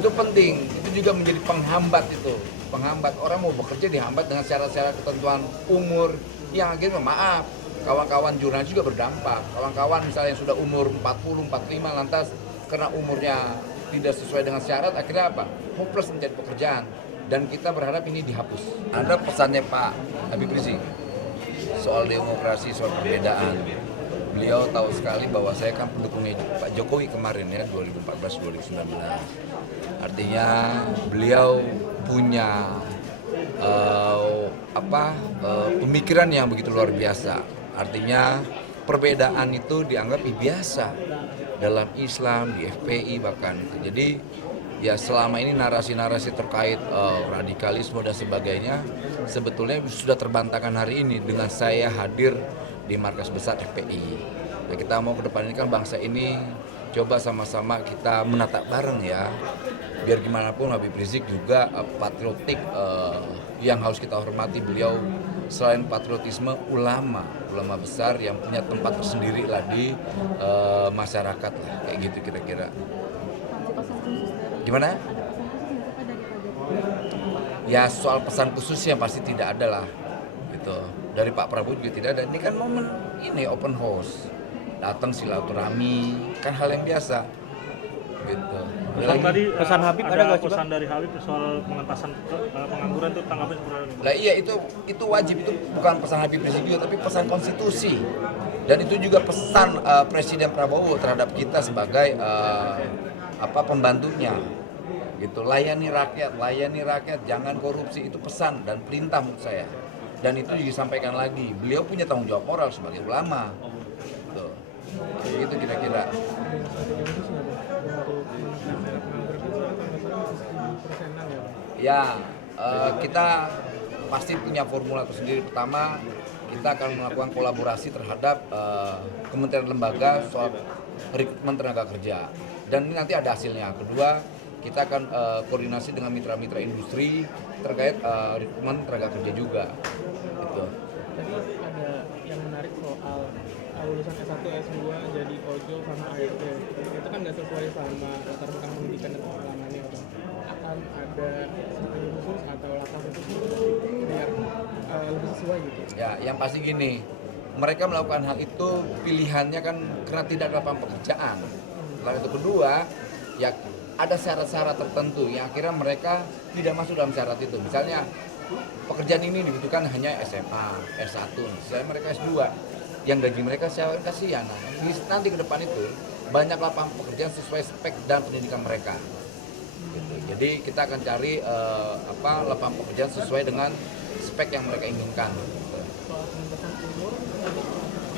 Itu penting, itu juga menjadi penghambat itu. Penghambat orang mau bekerja dihambat dengan syarat-syarat ketentuan umur yang akhirnya maaf, kawan-kawan jurnalis juga berdampak. Kawan-kawan misalnya yang sudah umur 40, 45 lantas karena umurnya tidak sesuai dengan syarat akhirnya apa? Hopeless mencari pekerjaan dan kita berharap ini dihapus. Ada pesannya Pak Habib Rizik soal demokrasi, soal perbedaan. Beliau tahu sekali bahwa saya kan pendukungnya Pak Jokowi kemarin ya 2014-2019. Artinya beliau punya pemikiran yang begitu luar biasa. Artinya perbedaan itu dianggap biasa dalam Islam, di FPI bahkan. Jadi ya selama ini narasi-narasi terkait radikalisme dan sebagainya sebetulnya sudah terbantahkan hari ini dengan saya hadir di markas besar FPI. Nah, kita mau ke depan ini kan bangsa ini coba sama-sama kita menatap bareng ya. Biar gimana pun Habib Rizik juga patriotik yang harus kita hormati. Beliau selain patriotisme ulama besar yang punya tempat tersendiri lah di masyarakat lah kayak gitu kira-kira. Gimana? Ya soal pesan khususnya pasti tidak ada lah gitu. Dari Pak Prabowo juga tidak ada. Ini kan momen ini open house, datang silaturahmi kan hal yang biasa gitu. Pesan Habib ada nggak pesan dari Habib soal pengentasan pengangguran itu tanggapan seperti Lah iya itu wajib, itu bukan pesan Habib Rizik juga tapi pesan konstitusi dan itu juga pesan Presiden Prabowo terhadap kita sebagai pembantunya gitu. Layani rakyat, jangan korupsi, itu pesan dan perintah menurut saya. Dan itu disampaikan lagi, beliau punya tanggung jawab moral sebagai ulama gitu. Gitu kira-kira. Ya, kita pasti punya formula tersendiri. Pertama, kita akan melakukan kolaborasi terhadap kementerian lembaga soal rekrutmen tenaga kerja. Dan ini nanti ada hasilnya. Kedua, kita akan koordinasi dengan mitra-mitra industri terkait rekrutmen tenaga kerja juga. Gitu. Tadi ada yang menarik soal lulusan S1, S2 jadi ojol sama ART. Itu kan nggak sesuai sama latar belakang pendidikan dan pengalamannya. Akan ada sistem khusus atau latar khusus biar lebih sesuai gitu. Ya, yang pasti gini, mereka melakukan hal itu pilihannya kan karena tidak ada lapangan pekerjaan. Lalu itu kedua, ya ada syarat-syarat tertentu yang akhirnya mereka tidak masuk dalam syarat itu. Misalnya pekerjaan ini dibutuhkan hanya SMA, S1, misalnya mereka S2, yang gaji mereka saya kasihan. Nanti ke depan itu banyak lapangan pekerjaan sesuai spek dan pendidikan mereka. Gitu. Jadi kita akan cari lapangan pekerjaan sesuai dengan spek yang mereka inginkan.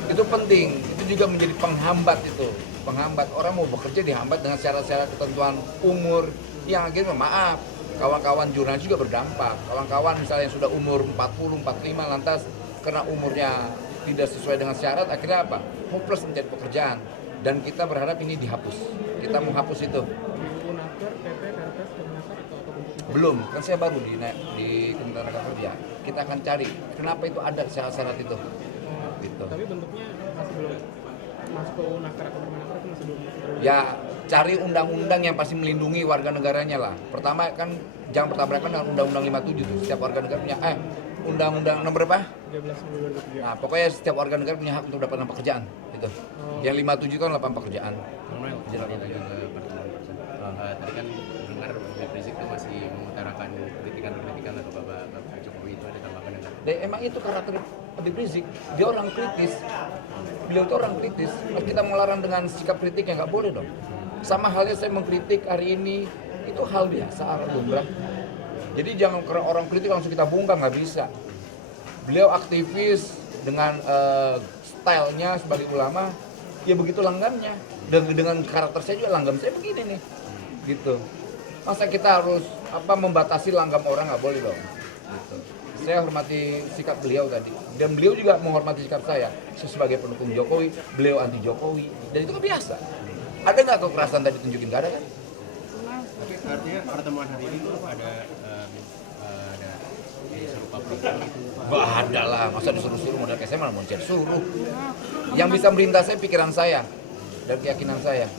Itu penting, itu juga menjadi penghambat itu. Penghambat orang mau bekerja dihambat dengan syarat-syarat ketentuan umur yang akhirnya maaf, kawan-kawan jurnalis juga berdampak. Kawan-kawan misalnya yang sudah umur 40, 45 lantas karena umurnya tidak sesuai dengan syarat akhirnya apa? Hopeless mencari pekerjaan dan kita berharap ini dihapus. Kita mau hapus itu. Belum, kan saya baru di Kementerian Tenaga Kerja. Kita akan cari kenapa itu ada syarat-syarat itu. Gitu. Tapi bentuknya masih belum masuk ke Unaker atau Permenaker itu masih belum. Ya cari undang-undang yang pasti melindungi warga negaranya lah. Pertama kan jangan bertabrakan dengan Undang-Undang 57 tuh. Setiap warga negara punya Undang-Undang nomor berapa? 13/2003. Nah pokoknya setiap warga negara punya hak untuk dapat lapangan pekerjaan gitu. Yang 57 itu kan lapangan pekerjaan. Tadi kan dengar Habib Rizik itu masih mengutarakan kritikan-kritikan atau Bapak Jokowi itu ada tanggapan yang Dan emang itu karakter Habib Rizik, dia orang kritis. Beliau itu orang kritis. Kita melarang dengan sikap kritik yang nggak boleh dong. Sama halnya saya mengkritik hari ini, itu hal biasa, lumrah. Jadi jangan karena orang kritik langsung kita bungkam, nggak bisa. Beliau aktivis dengan stylenya sebagai ulama, ya begitu langgamnya. Dan dengan karakter saya juga langgam saya begini nih, gitu. Masa kita harus membatasi langgam orang, nggak boleh dong. Gitu. Saya hormati sikap beliau tadi, dan beliau juga menghormati sikap saya sebagai pendukung Jokowi, beliau anti Jokowi, dan itu kan biasa. Ada nggak kekerasan tadi tunjukin, nggak ada kan? Tapi artinya pertemuan hari ini tuh ada serupa program itu. Nggak ada lah, masa disuruh-suruh modal kayak saya malah mau jadi suruh. Yang bisa merintah saya pikiran saya dan keyakinan saya,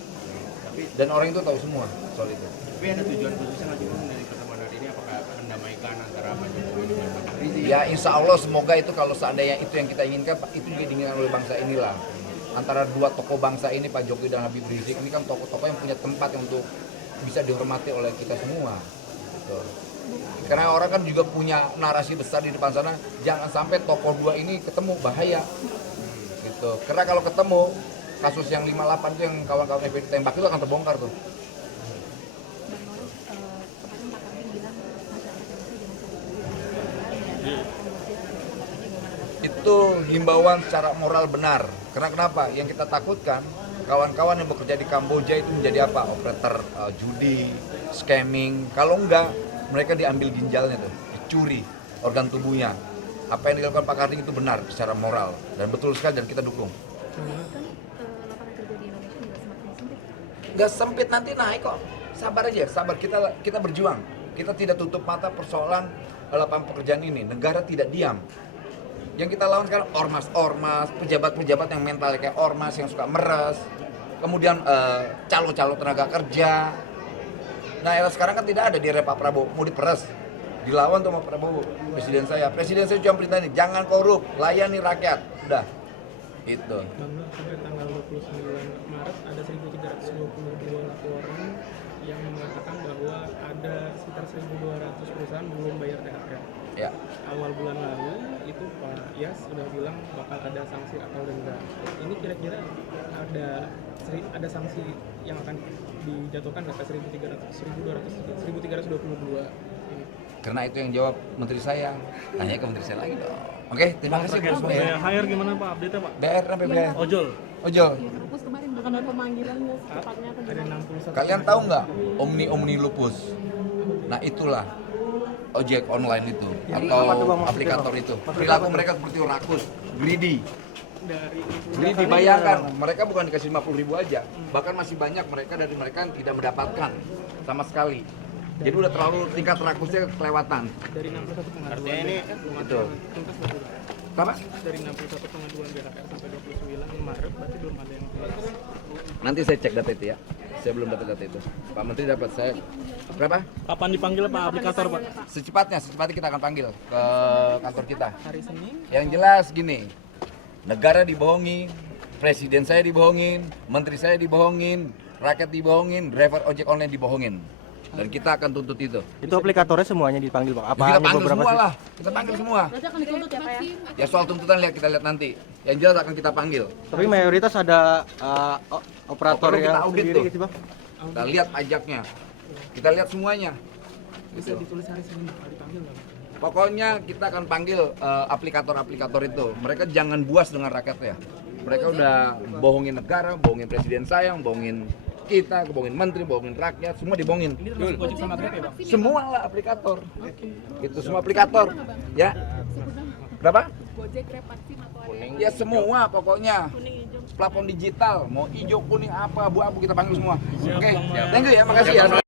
dan orang itu tahu semua soal itu. Tapi ada tujuan khususnya nggak sih Bang, dari pertemuan hari ini? Apakah mendamaikan antara Pak Jokowi dengan Pak Rizik? Ya insya Allah semoga itu kalau seandainya itu yang kita inginkan, itu juga diinginkan oleh bangsa inilah. Antara dua tokoh bangsa ini, Pak Jokowi dan Habib Rizik, ini kan tokoh-tokoh yang punya tempat yang untuk bisa dihormati oleh kita semua. Gitu. Karena orang kan juga punya narasi besar di depan sana, jangan sampai tokoh dua ini ketemu, bahaya. Gitu. Karena kalau ketemu, kasus yang 58 itu yang kawan-kawan FPI tembak itu akan terbongkar tuh. Bang Noris, kemarin Pak Karding bilang masyarakat Indonesia jangan Itu himbauan secara moral benar. Karena kenapa? Yang kita takutkan kawan-kawan yang bekerja di Kamboja itu menjadi apa? Operator judi, scamming. Kalau enggak, mereka diambil ginjalnya tuh, dicuri organ tubuhnya. Apa yang dilakukan Pak Karding itu benar secara moral dan betul sekali dan kita dukung. kan lapangan kerja di Indonesia juga semakin sempit. Nggak sempit, nanti naik kok. Sabar aja, sabar. Kita berjuang. Kita tidak tutup mata persoalan lapangan pekerjaan ini. Negara tidak diam. Yang kita lawan sekarang ormas-ormas, pejabat-pejabat yang mentalnya kayak ormas, yang suka meres. Kemudian calo-calo tenaga kerja. Nah era sekarang kan tidak ada di era Pak Prabowo, mau diperes. Dilawan sama Prabowo, presiden saya. Presiden saya cuma perintah ini, jangan korup, layani rakyat. Udah, itu. Bang, sampai tanggal 29 Maret ada 1.322 laporan yang mengatakan bahwa ada sekitar 1.200 perusahaan belum bayar THR. Ya. Awal bulan lalu itu Pak Yas sudah bilang bakal ada sanksi atau denda. Ini kira-kira ada sanksi yang akan dijatuhkan ke 1.322 ini. Karena itu yang jawab menteri saya. Tanya ke menteri saya lagi dong. Oke, terima kasih Terkait Bos Maya. BHR gimana Pak update-nya Pak? BR sampai BR. Ojol. Ojol. Lupus kemarin bahkan ada pemanggilan nggak secepatnya atau Ada gimana? 61. Kalian tahu nggak Omni Lupus? Nah itulah ojek online itu atau aplikator itu. Perilaku mereka seperti rakus, greedy. Greedy, bayangkan mereka bukan dikasih 50.000 aja, bahkan masih banyak mereka yang tidak mendapatkan sama sekali. Jadi udah terlalu tingkat rakusnya kelewatan. Dari 61 pengaduan Artinya ini Itu. tuntas berapa? Apa? Dari 61 pengaduan BHR sampai 29 Maret berarti belum ada yang tuntas. Nanti saya cek data itu ya. Saya belum dapat data itu. Pak Menteri dapat, saya berapa? Kapan dipanggil Pak aplikator Pak? Secepatnya kita akan panggil ke kantor kita. Hari Senin Yang jelas gini, negara dibohongin, presiden saya dibohongin, menteri saya dibohongin, rakyat dibohongin, driver ojek online dibohongin. Dan kita akan tuntut itu. Itu aplikatornya semuanya dipanggil Pak? Apa Kita hanya panggil beberapa semua sih? lah, kita panggil semua. Berarti akan dituntut ya Pak ya? Ya soal tuntutan kita lihat nanti. Yang jelas akan kita panggil. Tapi mayoritas ada operator Perlu kita yang audit sendiri tuh. gitu Bang? Kita lihat pajaknya, kita lihat semuanya. bisa Gitu. ditulis hari Senin bakal dipanggil nggak? Pokoknya kita akan panggil aplikator-aplikator itu. Mereka jangan buas dengan rakyatnya. Mereka udah bohongin negara, bohongin presiden saya, bohongin kita, bohongin menteri, bohongin rakyat, semua dibohongin. Ini termasuk Gojek sama Grab ya Bang? Semua lah aplikator. Itu semua aplikator. Ya. Berapa? Gojek, Grab, Vaksin atau ada Ya semua pokoknya. kuning hijau? Platform digital, mau hijau, kuning, apa, abu-abu kita panggil semua. Siap, Oke, Bang Maya. thank you ya, makasih ya.